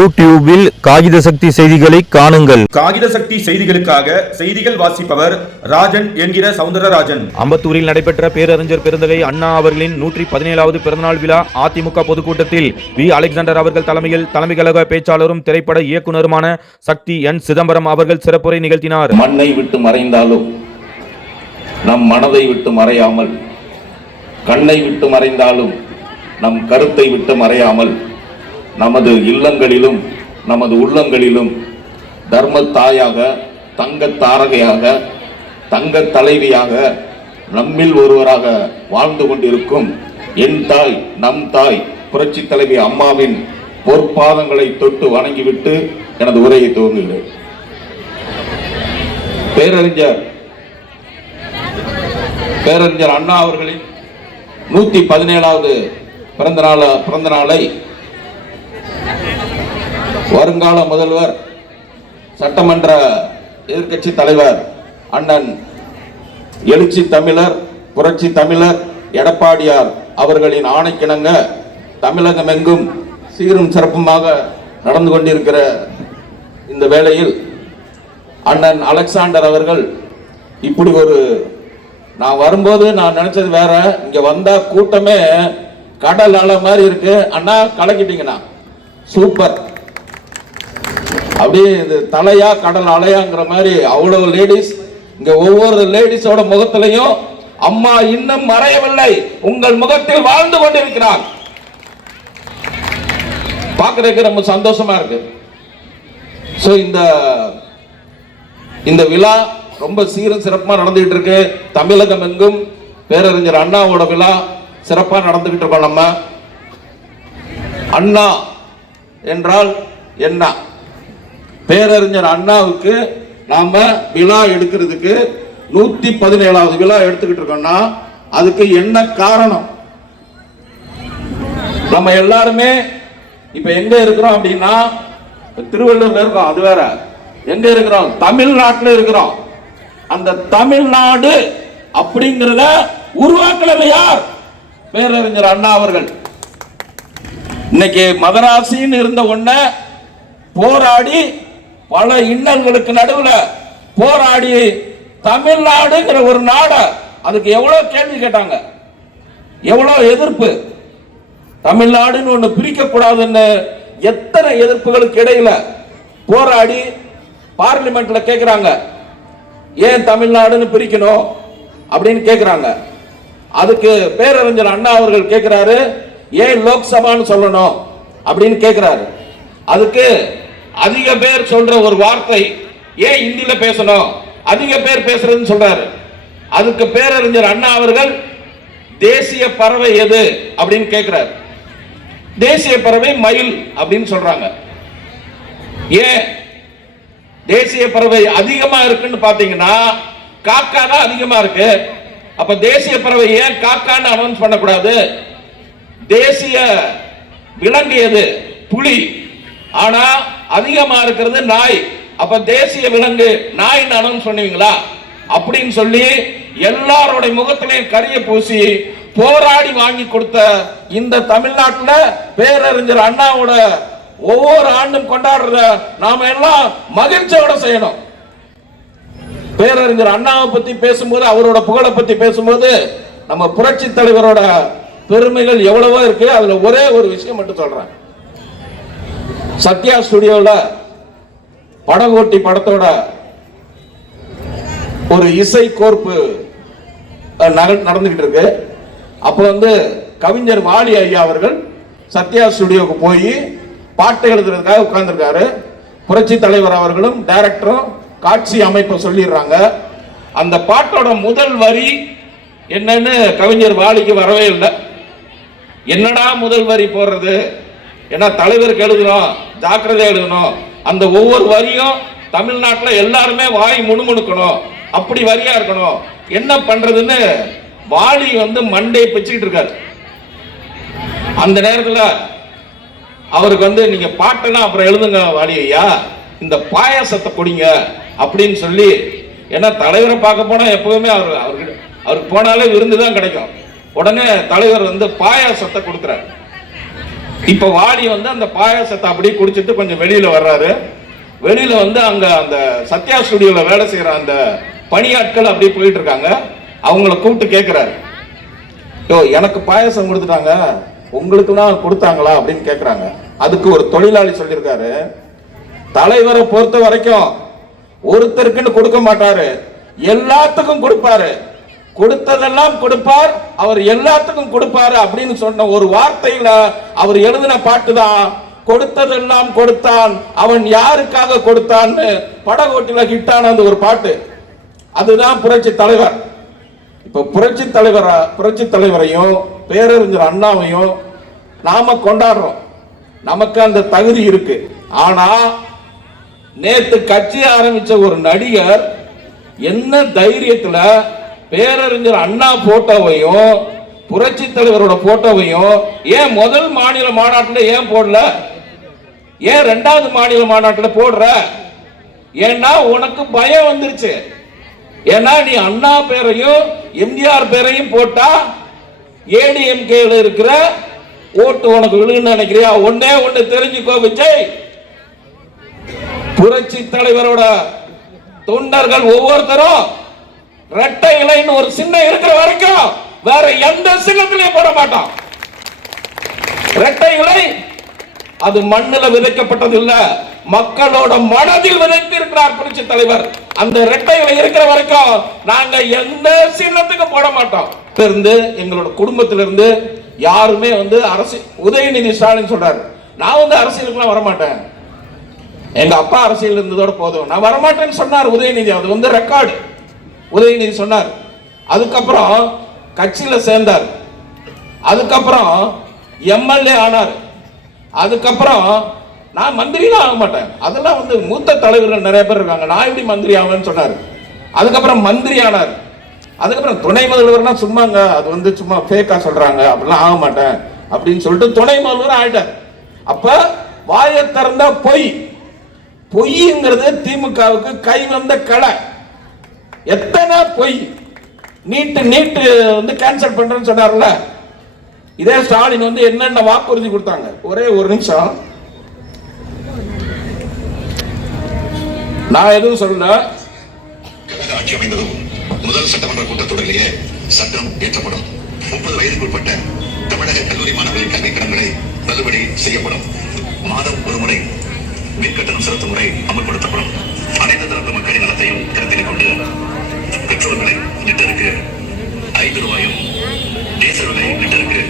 யூடியூபில் காகித சக்தி செய்திகளை காணுங்கள். காகித சக்தி செய்திகளுக்காக செய்திகள் வாசிப்பவர் ராஜன் என்கிற சவுந்தரராஜன். அம்பத்தூரில் நடைபெற்ற பேரறிஞர் பெருந்தகை அண்ணா அவர்களின் நூற்றி பதினேழாவது பிறந்தநாள் விழா அதிமுக பொதுக்கூட்டத்தில் வி. அலெக்சாண்டர் அவர்கள் தலைமையில் தலைமை கழக பேச்சாளரும் திரைப்பட இயக்குனருமான சக்தி என். சிதம்பரம் அவர்கள் சிறப்புரை நிகழ்த்தினார். மண்ணை விட்டு மறைந்தாலும் நம் மனதை விட்டு மறையாமல் கண்ணை விட்டு மறைந்தாலும் நம் கருத்தை விட்டு மறையாமல் நமது இல்லங்களிலும் நமது உள்ளங்களிலும் தர்ம தாயாக தங்க தாரகையாக தங்க தலைவியாக நம்மில் ஒருவராக வாழ்ந்து கொண்டிருக்கும் என் தாய் நம் தாய் புரட்சி தலைவி அம்மாவின் பொற்பாதங்களை தொட்டு வணங்கிவிட்டு எனது உரையை துவங்குகிறேன். பேரறிஞர் பேரறிஞர் அண்ணா அவர்களின் நூத்தி பதினேழாவது பிறந்த நாள பிறந்த நாளை வருங்கால முதல்வர் சட்டமன்ற எதிர்க்கட்சி தலைவர் அண்ணன் எழுச்சி தமிழர் புரட்சி தமிழர் எடப்பாடியார் அவர்களின் ஆணைக்கிணங்க தமிழகம் எங்கும் சீரும் சிறப்புமாக நடந்து கொண்டிருக்கிற இந்த வேளையில் அண்ணன் அலெக்சாண்டர் அவர்கள் இப்படி ஒரு நான் வரும்போது நான் நினைச்சது வேற இங்க வந்தா கூட்டமே கடல் அலை மாதிரி இருக்கு. அண்ணா கலக்கிட்டீங்கண்ணா சூப்பர். அப்படியே இது தலையா கடல் அலையாங்கிற மாதிரி அவ்வளவு லேடிஸ் இங்க ஒவ்வொரு லேடிஸோட முகத்திலையும் அம்மா இன்னும் மறையவில்லை. உங்கள் முகத்தில் வாழ்ந்து கொண்டிருக்கிறார். பார்க்கறதுக்கு ரொம்ப சந்தோஷமா இருக்கு. ஸோ இந்த இந்த விழா ரொம்ப சீரும் சிறப்பாக நடந்துகிட்டு இருக்கு. தமிழகம் எங்கும் பேரறிஞர் அண்ணாவோட விழா சிறப்பாக நடந்துகிட்டு இருக்கோம் நம்ம. அண்ணா என்றால் என்ன? பேரறிஞர் அண்ணாவுக்கு நாம் விழா எடுக்கிறதுக்கு நூற்றி பதினேழாவது விழா எடுத்துக்கிட்டு இருக்கோம்னா அதுக்கு என்ன காரணம்? நம்ம எல்லாருமே இப்போ எங்க இருக்கிறோம் அப்படின்னா திருவள்ளூர்ல இருக்கோம் அது வேற. எங்க இருக்கிறோம்? தமிழ்நாட்டில் இருக்கிறோம். அந்த தமிழ்நாடு அப்படிங்கிறத உருவாக்கல யார்? பேரறிஞர் அண்ணா அவர்கள். இன்னைக்கு மதராசின்னு இருந்த உடனே போராடி பல இன்னங்களுக்கு நடுவில் போராடி தமிழ்நாடுங்கிற ஒரு நாடை அதுக்கு எவ்வளோ கேள்வி கேட்டாங்க? எவ்வளோ எதிர்ப்பு? தமிழ்நாடுன்னு ஒன்று பிரிக்கக்கூடாதுன்னு எத்தனை எதிர்ப்புகளுக்கு இடையில போராடி பார்லிமெண்ட்ல கேட்குறாங்க ஏன் தமிழ்நாடுன்னு பிரிக்கணும் அப்படின்னு கேட்குறாங்க அதுக்கு பேரறிஞர் அண்ணா அவர்கள் கேட்குறாரு ஏன் லோக்சபான்னு சொல்லணும் அப்படின்னு கேட்குறாரு அதுக்கு அதிக பேர் சொல்ற ஒரு வார்த்தை ஏன் இந்தியில பேசணும்? அதிக பேர் பேசுறதுன்னு சொல்றாரு. அதுக்கு பேரறிஞர் அண்ணா அவர்கள் தேசிய பறவை எது? அப்படின்னு கேட்கிறார் தேசிய பறவை மயில் அப்படின்னு சொல்றாங்க. ஏன்? தேசிய பறவை அதிகமா இருக்குன்னு பாத்தீங்கன்னா காக்கா தான் அதிகமா இருக்கு. அப்ப தேசிய பறவை ஏன் காக்கான்னு அனௌன்ஸ் பண்ணக்கூடாது? தேசிய விலங்கு எது? புலி. ஆனா அதிகமா இருக்கிறது நாய். அப்ப தேசிய விலங்கு நாய் அனௌன்ஸ் சொன்னீங்களா? அப்படின்னு சொல்லி எல்லாருடைய முகத்திலையும் கரிய பூசி போராடி வாங்கி கொடுத்த இந்த தமிழ்நாட்டில் பேரறிஞர் அண்ணாவோட ஒவ்வொரு ஆண்டும் கொண்டாடுறத நாம எல்லாம் மகிழ்ச்சியோட செய்யணும். பேரறிஞர் அண்ணாவை பத்தி பேசும்போது அவரோட புகழை பத்தி பேசும்போது நம்ம புரட்சி தலைவரோட பெருமைகள் எவ்வளவோ இருக்கு. அதுல ஒரே ஒரு விஷயம் மட்டும் சொல்றேன். சத்யா ஸ்டுடியோவில் படகோட்டி படத்தோட ஒரு இசை கோர்ப்பு நடந்துகிட்டு இருக்கு. அப்போ வந்து கவிஞர் வாலி ஐயா அவர்கள் சத்யா ஸ்டுடியோவுக்கு போய் பாட்டு எழுதுறதுக்காக உட்கார்ந்துருக்காரு. புரட்சி தலைவர் அவர்களும் டைரக்டரும் காட்சி அமைப்பை சொல்லிடுறாங்க. அந்த பாட்டோட முதல் வரி என்னன்னு கவிஞர் வாலிக்கு வரவே இல்லை. என்னடா முதல் வரி போடுறது? ஏன்னா தலைவருக்கு எழுதணும் ஜாக்கிரதை எழுதணும். அந்த ஒவ்வொரு வரியும் தமிழ்நாட்டில் எல்லாருமே வாய் முணுமுணுக்கணும். அப்படி வரியா இருக்கணும். என்ன பண்றதுன்னு வாலி வந்து மண்டே பிச்சுக்கிட்டு இருக்காரு. அந்த நேரத்தில் அவருக்கு வந்து நீங்க பாட்டெல்லாம் அப்புறம் எழுதுங்க வாலி ஐயா. இந்த பாயாசத்தை கொடுங்க அப்படின்னு சொல்லி ஏன்னா தலைவரை பார்க்க போனால் எப்பவுமே அவர் அவருக்கு அவருக்கு போனாலே விருந்து தான் கிடைக்கும். உடனே தலைவர் வந்து பாயாசத்தை கொடுக்குறாரு. இப்ப வாடி வந்து அந்த பாயாசத்தை அப்படியே குடிச்சிட்டு கொஞ்சம் வெளியில வர்றாரு. வெளியில வந்து அங்க அந்த சத்யா ஸ்டுடியோல வேலை செய்யற அந்த பணியாட்கள் அப்படியே போயிட்டு இருக்காங்க. அவங்கள கூப்பிட்டு கேட்கிறாரு யோ எனக்கு பாயாசம் கொடுத்துட்டாங்க. உங்களுக்குலாம் கொடுத்தாங்களா? அப்படின்னு கேட்குறாங்க அதுக்கு ஒரு தொழிலாளி சொல்லியிருக்காரு. தலைவரை பொறுத்த வரைக்கும் ஒருத்தருக்குன்னு கொடுக்க மாட்டாரு. எல்லாத்துக்கும் கொடுப்பாரு. கொடுத்ததெல்லாம் கொடுப்பார் அவர் எல்லாத்துக்கும் கொடுப்பாரு அப்படின்னு சொன்ன ஒரு வார்த்தையில அவர் எழுதின பாட்டு தான் கொடுத்ததெல்லாம் கொடுத்தான் அவன் யாருக்காக கொடுத்தான்னு படகோட்டில ஹிட்டான அந்த ஒரு பாட்டு. அதுதான் புரட்சி தலைவர். இப்ப புரட்சி தலைவரா புரட்சி தலைவரையும் பேரறிஞர் அண்ணாவையும் நாம கொண்டாடுறோம். நமக்கு அந்த தகுதி இருக்கு. ஆனா நேத்து கட்சி ஆரம்பிச்ச ஒரு நடிகர் என்ன தைரியத்துல பேரறிஞர் அண்ணா போட்டோவையும் புரட்சி தலைவரோட போட்டோவையும் ஏன் முதல் மாநில மாநாட்டில் ஏன் போடல? ஏன் ரெண்டாவது மாநில மாநாட்டில் போடுற? ஏன்னா உனக்கு பயம் வந்துருச்சு. ஏன்னா நீ அண்ணா பேரையும் எம்ஜிஆர் பேரையும் போட்டா ஏடிஎம்கேல இருக்கிற ஓட்டு உனக்கு விழுன்னு நினைக்கிறியா? ஒன்னே ஒண்ணு தெரிஞ்சுக்கோ விஜய். புரட்சி தலைவரோட தொண்டர்கள் ஒவ்வொருத்தரும் ரெட்டை இலைன்னு ஒரு சின்னம் இருக்கிற வரைக்கும் வேற எந்த சின்னத்திலையும் போட மாட்டான் ரெட்டை இலை அது மண்ணில் விதைக்கப்பட்டது இல்ல. மக்களோட மனதில் விதைத்து இருக்கிறார் புரட்சி தலைவர். அந்த ரெட்டை இலை இருக்கிற வரைக்கும் நாங்க எந்த சின்னத்துக்கு போட மாட்டோம். இருந்து எங்களோட குடும்பத்திலிருந்து யாருமே வந்து அரசு உதயநிதி ஸ்டாலின் சொல்றாரு நான் வந்து அரசியலுக்குலாம் வரமாட்டேன். எங்க அப்பா அரசியல் இருந்ததோட போதும். நான் வரமாட்டேன்னு சொன்னார் உதயநிதி. அது வந்து ரெக்கார்டு உதயநிதி சொன்னார். அதுக்கப்புறம் கட்சியில் சேர்ந்தார். அதுக்கப்புறம் எம்எல்ஏ ஆனார். அதுக்கப்புறம் நான் மந்திரிலாம் ஆக மாட்டேன். அதெல்லாம் வந்து மூத்த தலைவர்கள் நிறைய பேர் இருக்காங்க. நான் எப்படி மந்திரி ஆவேன்னு சொன்னார். அதுக்கப்புறம் மந்திரி ஆனார். அதுக்கப்புறம் துணை முதல்வர்னா சும்மாங்க அது வந்து சும்மா ஃபேக்கா சொல்றாங்க. அப்படிலாம் ஆக மாட்டேன் அப்படின்னு சொல்லிட்டு துணை முதல்வர் ஆயிட்டார். அப்ப வாயை திறந்தா பொய். பொய்ங்கிறது திமுகவுக்கு கை வந்த கலை. எத்தனை பொய்? நீட்டு நீட்டு வந்து கேன்சல் பண்றேன்னு சொன்னார்ல. இதே ஸ்டாலின் வந்து என்னென்ன வாக்குறுதி கொடுத்தாங்க? ஒரே ஒரு நிமிஷம். நான் எதுவும் சொல்லல. ஆட்சி அமைந்ததும் முதல் சட்டமன்ற கூட்டத்தொடரிலேயே சட்டம் இயற்றப்படும் முப்பது வயதுக்குட்பட்ட தமிழக கல்லூரி மாணவர்களின் கல்வி கடன்களை தள்ளுபடி செய்யப்படும். மாதம் ஒரு முறை மின்கட்டணம் செலுத்தும் முறை அமல்படுத்தப்படும். அனைத்து தரப்பு மக்களின் நலத்தையும் கருத்தில் கொண்டு பெட்ரோல் விலை லிட்டருக்கு ஐந்து ரூபாயும் டீசல் விலை லிட்டருக்கு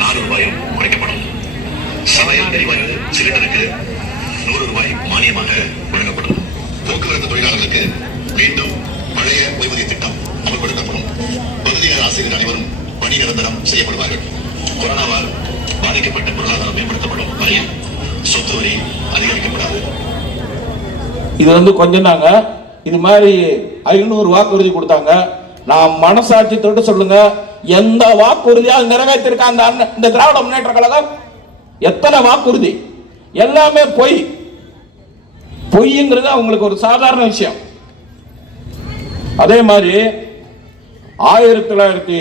நாலு ரூபாயும் குறைக்கப்படும். சமையல் எரிவாயு சிலிண்டருக்கு நூறு ரூபாய் மானியமாக வழங்கப்படும். போக்குவரத்து தொழிலாளர்களுக்கு மீண்டும் பழைய ஓய்வூதிய திட்டம் அமல்படுத்தப்படும். பகுதியார் ஆசிரியர் அனைவரும் பணி நிரந்தரம் செய்யப்படுவார்கள். கொரோனாவால் பாதிக்கப்பட்ட பொருளாதாரம் மேம்படுத்தப்படும் வரையில் சொத்து வரி அதிகரிக்கப்படாது. இது வந்து கொஞ்சம் நாங்கள் இது மாதிரி ஐநூறு வாக்குறுதி கொடுத்தாங்க. நான் மனசாட்சி தொட்டு சொல்லுங்க. எந்த வாக்குறுதியால் நிறைவேற்றிருக்கா? அந்த இந்த திராவிட முன்னேற்ற கழகம்? எத்தனை வாக்குறுதி? எல்லாமே பொய். பொய்ங்கிறது அவங்களுக்கு ஒரு சாதாரண விஷயம். அதே மாதிரி ஆயிரத்தி தொள்ளாயிரத்தி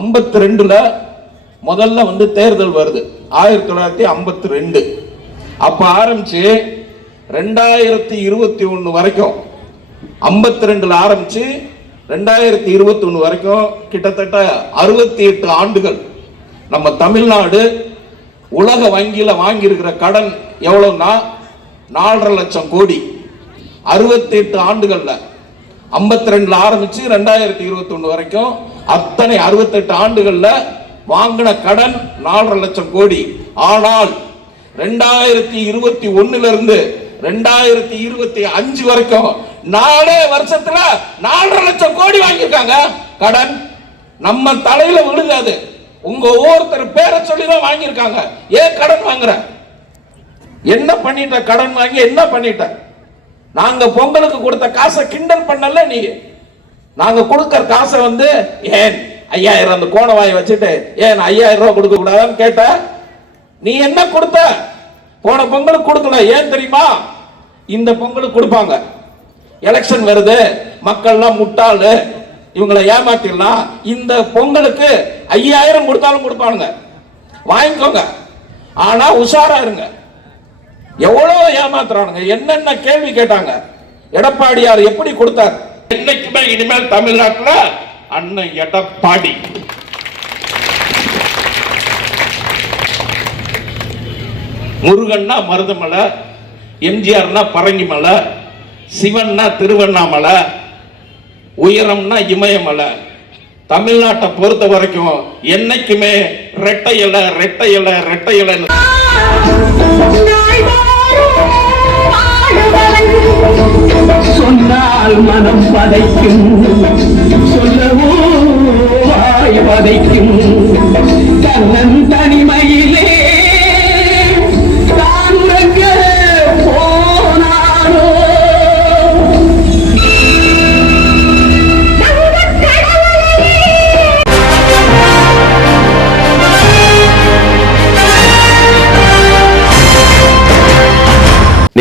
ஐம்பத்தி ரெண்டுல முதல்ல வந்து தேர்தல் வருது. ஆயிரத்தி தொள்ளாயிரத்தி ஐம்பத்தி ரெண்டு அப்ப ஆரம்பிச்சு ரெண்டாயிரத்தி இருபத்தி ஒன்று வரைக்கும் ஐம்பத்தி ரெண்டுல ஆரம்பிச்சு ரெண்டாயிரத்தி இருபத்தி வரைக்கும் கிட்டத்தட்ட அறுபத்தி எட்டு ஆண்டுகள் நம்ம தமிழ்நாடு உலக வங்கியில் வாங்கியிருக்கிற கடன் எவ்வளோன்னா நாலரை லட்சம் கோடி. அறுபத்தி எட்டு ஆண்டுகளில். ஐம்பத்தி ரெண்டில் ஆரம்பித்து ரெண்டாயிரத்தி இருபத்தொன்று வரைக்கும் அத்தனை அறுபத்தெட்டு ஆண்டுகளில் வாங்கின கடன் நாலரை லட்சம் கோடி. ஆனால் ரெண்டாயிரத்தி இருபத்தி ஒன்றுலேருந்து ரெண்டாயிரத்தி இருபத்தி அஞ்சு வரைக்கும் நாலே வருஷத்துல நாலரை லட்சம் கோடி வாங்கியிருக்காங்க. கடன் நம்ம தலையில விழுகாது உங்க ஒவ்வொருத்தர் பேரை சொல்லி தான் வாங்கியிருக்காங்க. ஏன் கடன் வாங்குற? என்ன பண்ணிட்ட? கடன் வாங்கி என்ன பண்ணிட்ட? நாங்க பொங்கலுக்கு கொடுத்த காசை கிண்டல் பண்ணல நீ. நாங்க கொடுக்கற காசை வந்து ஏன் ஐயாயிரம் அந்த கோணவாயை வச்சுட்டு ஏன் ஐயாயிரம் ரூபாய் கொடுக்க கூடாதான்னு கேட்ட? நீ என்ன கொடுத்த? போன பொங்கலுக்கு கொடுக்கல. ஏன் தெரியுமா? இந்த பொங்கலுக்கு கொடுப்பாங்க. எலெக்ஷன் வருது மக்கள்லாம் முட்டாளு இவங்களை ஏமாத்திடலாம். இந்த பொங்கலுக்கு ஐயாயிரம் கொடுத்தாலும் கொடுப்பானுங்க. வாங்கிக்கோங்க. ஆனா உஷாரா இருங்க. எவ்வளவு ஏமாத்துறானுங்க? என்னென்ன கேள்வி கேட்டாங்க? எடப்பாடியார் எப்படி கொடுத்தார்? என்னைக்குமே இனிமேல் தமிழ்நாட்டுல அண்ணன் எடப்பாடி. முருகன்னா மருதமலை எம்ஜிஆர்னா பரங்கிமலை சிவன்னா திருவண்ணாமலை உயரம்னா இமயமலை தமிழ்நாட்டை பொறுத்த வரைக்கும் என்னைக்குமே ரெட்டை இலை ரெட்டை இலை ரெட்டை இலை சொன்னால் மனம் பதைக்கும். சொல்லவோ வாய் பதைக்கும். கண்ணன் தனிம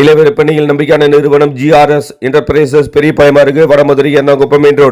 நிலவிற்பனையில் நம்பிக்கையான நிறுவனம் ஜிஆர்எஸ் என்டர்பிரைசஸ் பெரிய பயமாருக்கு வடமதுரை எர்ணாகுப்பம் மெயின் ரோடு.